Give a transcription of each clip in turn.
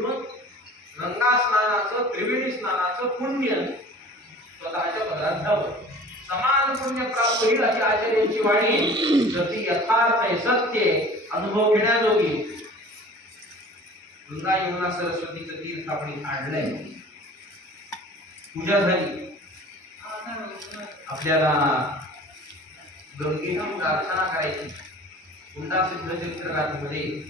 उठून गंगा स्नानाचं त्रिवेणी स्नानाचं पुण्य स्वतःच्या घरात घ्यावं समान पुण्य प्राप्त होईल अशी आचार्यांची वाणी. जर ती यथार्थ आहे सत्य अनुभव घेण्याजोगी. गंगा यमुना सरस्वतीचं तीर्थ आपण आणलंय. पूजा झाली. आपल्याला गंगेची प्रार्थना करायची. हुंडा सिद्ध चित्रकारांमध्ये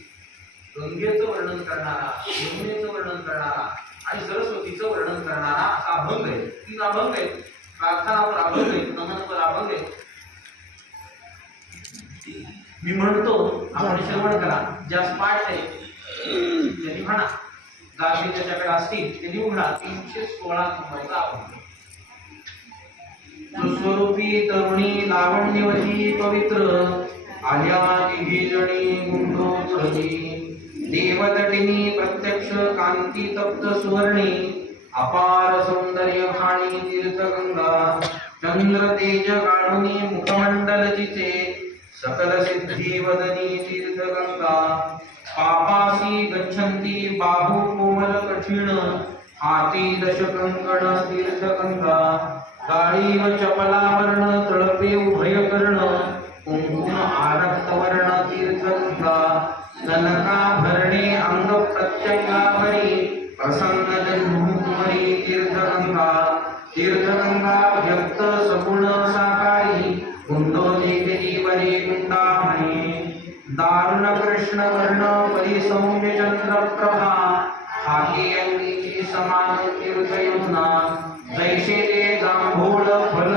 गंगेचं वर्णन करणारा यमुनेचं वर्णन करणारा आणि सरस्वतीचं वर्णन करणारा असा अभंग आहे. तीन अभंग आहेत. प्रार्थनावर अभंग आहेत नमनवर अभंग आहेत. मी म्हणतो आपण श्रवण करा. ज्या स्मार्ट आहे त्यांनी म्हणा. गावी त्याच्याकडे असतील त्यांनी उघडा तीनशे सोळा नंबरचा अभंग. सुस्वरूपी तरुणी लावण्यवती पवित्र. आल्या तिघी जणी गुंडोत्सवी देवतटिनी प्रत्यक्ष कांती तप्त सुवर्णी. अपार सौंदर्य खाणी तीर्थगंगा चंद्र तेज गाढुनी मुखमंडल जिचे. सकल सिद्धी वदनी तीर्थगंगा पापासी गच्छन्ति बाहु कोमल कठीण. हाती दश कंकण तीर्थगंगा गाळी व चपलावर्ण तळपे उभय कर्ण कुंकुम आरक्त वर्ण तीर्थगंगा कनका भरणे अंग प्रत्यंगावरी प्रसन्न जन्मभूमरी तीर्थगंगा. तीर्थगंगा व्यक्त सगुण साकारी कुंडो देवी वरे कुंडामणी. दारुण कृष्ण वर्ण परिसौम्य चंद्र प्रभा हाती अंगीची समान तीर्थ यमुना जैसे ते जांभूळ फल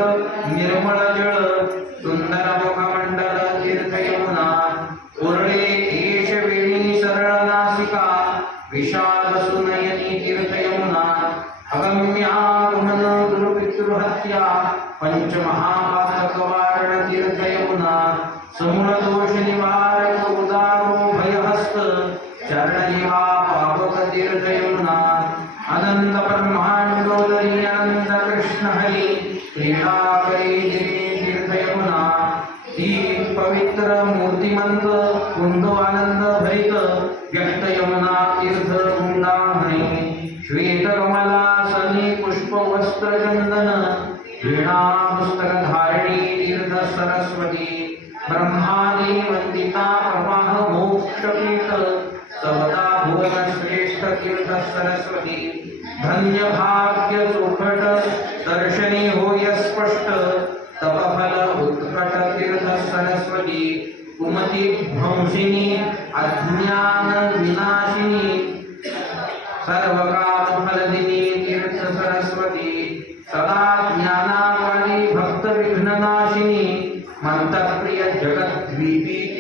निर्मळ जळ పుణ్యాహ్నో గురుపితృహత్య పంచమహాపాతకవారణీర్థయమున సుమృదోష నివారక ఉదారో భయహస్త చరణనివా పాపకీర్థయమున అనంత బ్రహ్మాండోదరి అనంత కృష్ణ హరి క్రీడాకై పవిత్ర మూర్తిమంత धारिणी तीर्थ सरस्वती ब्रह्मादी वंदिता प्रवाह मोक्षपीठ सवता भुवन श्रेष्ठ तीर्थ सरस्वती। धन्य भाग्य चोखट दर्शनी होय स्पष्ट तपफल उत्कट तीर्थ सरस्वती। कुमती भंसिनी अज्ञान विनाशिनी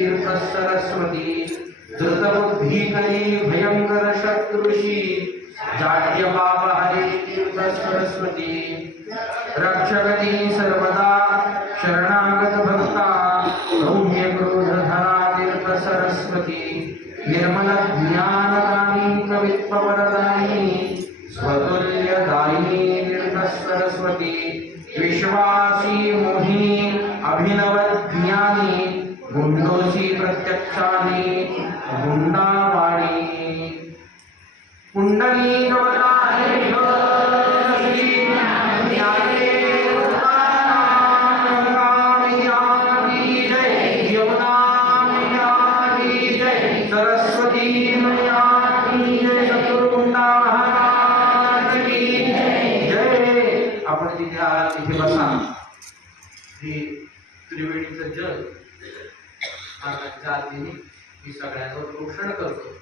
सरस्वती धृतबुद्धिकरी भयंकर शत्रुषी जाड्य पाप हरी तीर्थ सरस्वती रक्षकती सर्वदा शरणागत भक्ता सौम्य क्रोध धरा तीर्थ सरस्वती निर्मल ज्ञानदानी कवित्व वरदानी स्वतुल्य दायिनी तीर्थ सरस्वती विश्वासी मोह हे त्रिवेणीचं जल महाराजांच्या आरतीने मी सगळ्यांवर प्रोक्षण करतो.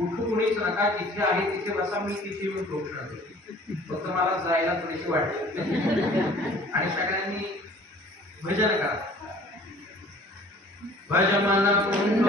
उठू कुणीच नका तिथे आहे तिथे बसा मी तिथे येऊन प्रोक्षण करतो. फक्त मला जायला थोडीशी वाटते आणि सगळ्यांनी भजन करा. भजमन कुंड